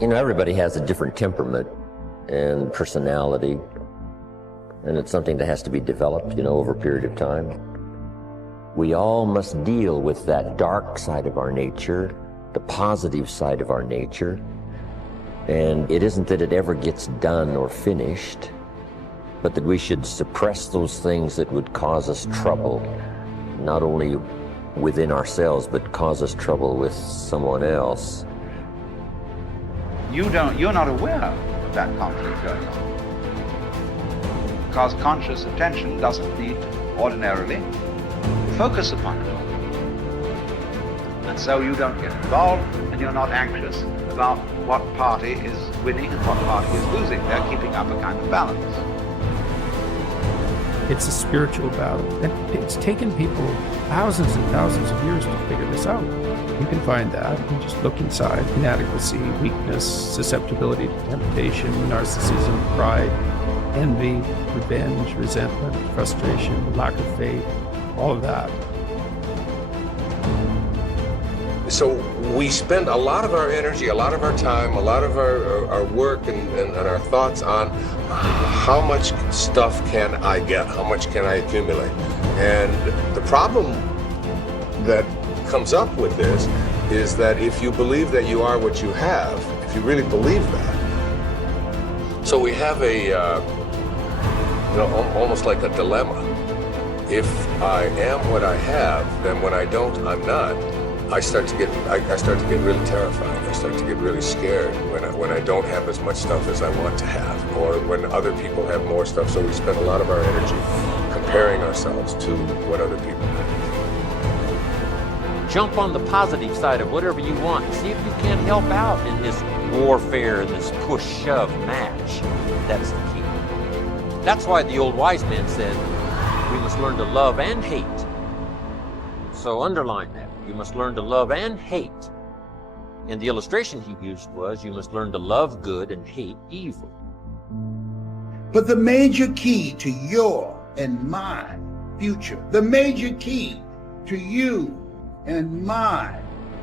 You know, everybody has a different temperament and personality, and it's something that has to be developed, you know, over a period of time. We all must deal with that dark side of our nature, the positive side of our nature, and it isn't that it ever gets done or finished, but that we should suppress those things that would cause us trouble, not only within ourselves, but cause us trouble with someone else. You're not aware of that conflict going on. Because conscious attention doesn't need ordinarily to focus upon it. And so you don't get involved, and you're not anxious about what party is winning and what party is losing. They're keeping up a kind of balance. It's a spiritual battle. And it's taken people thousands and thousands of years to figure this out. You can find that. You can just look inside. Inadequacy, weakness, susceptibility to temptation, narcissism, pride, envy, revenge, resentment, frustration, lack of faith, all of that. So we spend a lot of our energy, a lot of our time, a lot of our work and our thoughts on how much stuff can I get, how much can I accumulate. And the problem that comes up with this is that if you believe that you are what you have, if you really believe that, so we have a, almost like a dilemma. If I am what I have, then when I don't, I'm not. I start to get really terrified. I start to get really scared when I don't have as much stuff as I want to have, or when other people have more stuff. So we spend a lot of our energy comparing ourselves to what other people have. Jump on the positive side of whatever you want. See if you can't help out in this warfare, in this push-shove match. That's the key. That's why the old wise man said, we must learn to love and hate. So underline that. You must learn to love and hate. And the illustration he used was, you must learn to love good and hate evil. But the major key to your and my future, the major key to you and mine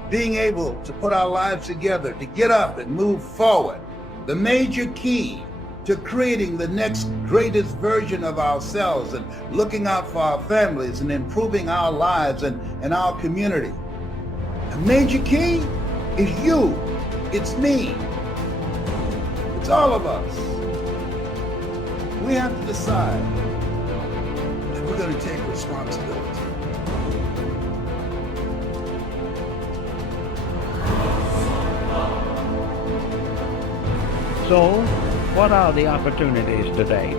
being able to put our lives together, to get up and move forward, the major key to creating the next greatest version of ourselves and looking out for our families and improving our lives and our community. The major key is you. It's me. It's all of us. We have to decide that we're going to take responsibility. So, what are the opportunities today?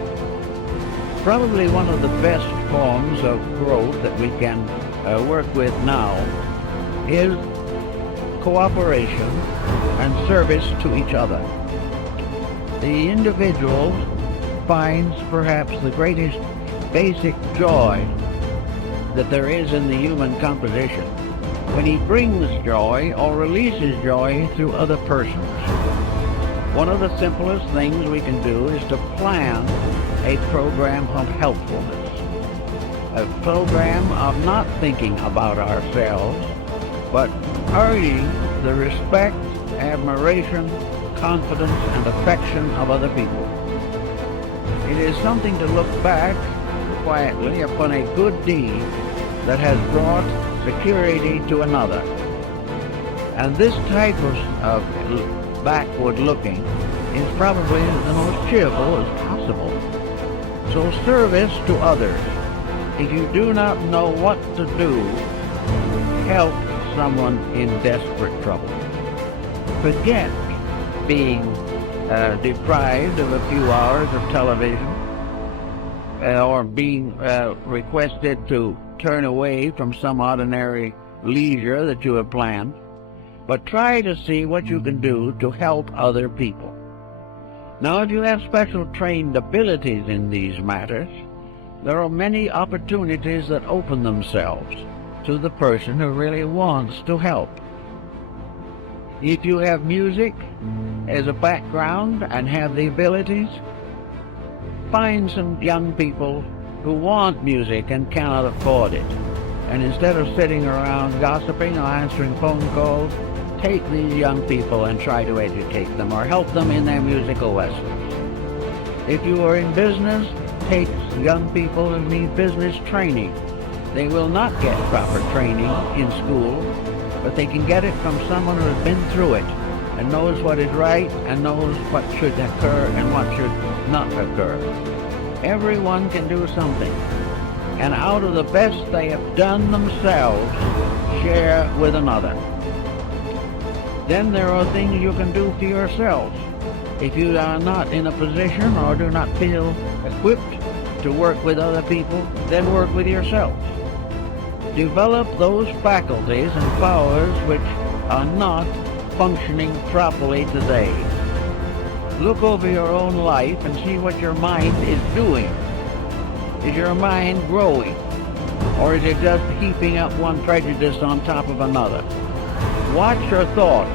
Probably one of the best forms of growth that we can work with now is cooperation and service to each other. The individual finds perhaps the greatest basic joy that there is in the human composition when he brings joy or releases joy through other persons. One of the simplest things we can do is to plan a program of helpfulness, a program of not thinking about ourselves, but earning the respect, admiration, confidence, and affection of other people. It is something to look back quietly upon a good deed that has brought security to another. And this type of backward looking is probably the most cheerful as possible. So service to others. If you do not know what to do, help someone in desperate trouble. Forget being deprived of a few hours of television or being requested to turn away from some ordinary leisure that you have planned. But try to see what you can do to help other people. Now, if you have special trained abilities in these matters, there are many opportunities that open themselves to the person who really wants to help. If you have music as a background and have the abilities, find some young people who want music and cannot afford it. And instead of sitting around gossiping or answering phone calls, take these young people and try to educate them or help them in their musical lessons. If you are in business, take young people who need business training. They will not get proper training in school, but they can get it from someone who has been through it and knows what is right and knows what should occur and what should not occur. Everyone can do something, and out of the best they have done themselves, share with another. Then there are things you can do for yourselves. If you are not in a position or do not feel equipped to work with other people, then work with yourselves. Develop those faculties and powers which are not functioning properly today. Look over your own life and see what your mind is doing. Is your mind growing? Or is it just heaping up one prejudice on top of another? Watch your thoughts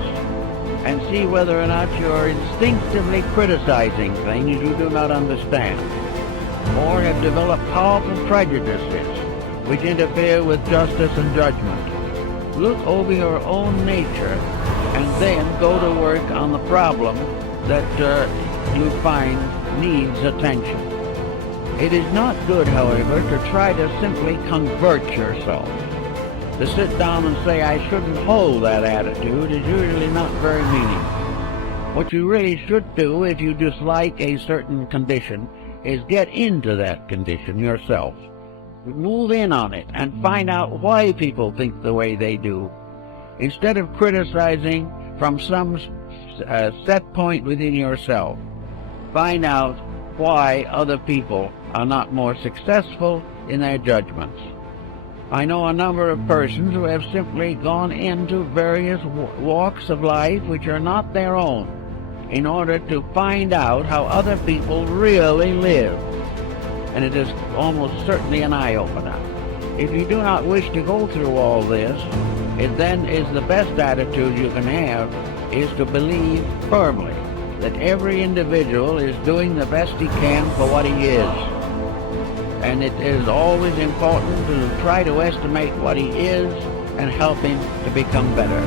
and see whether or not you're instinctively criticizing things you do not understand, or have developed powerful prejudices which interfere with justice and judgment. Look over your own nature and then go to work on the problem that you find needs attention. It is not good, however, to try to simply convert yourself. To sit down and say, I shouldn't hold that attitude, is usually not very meaningful. What you really should do if you dislike a certain condition is get into that condition yourself. Move in on it and find out why people think the way they do. Instead of criticizing from some set point within yourself, find out why other people are not more successful in their judgments. I know a number of persons who have simply gone into various walks of life which are not their own in order to find out how other people really live. And it is almost certainly an eye-opener. If you do not wish to go through all this, it then is the best attitude you can have is to believe firmly that every individual is doing the best he can for what he is. And it is always important to try to estimate what he is and help him to become better.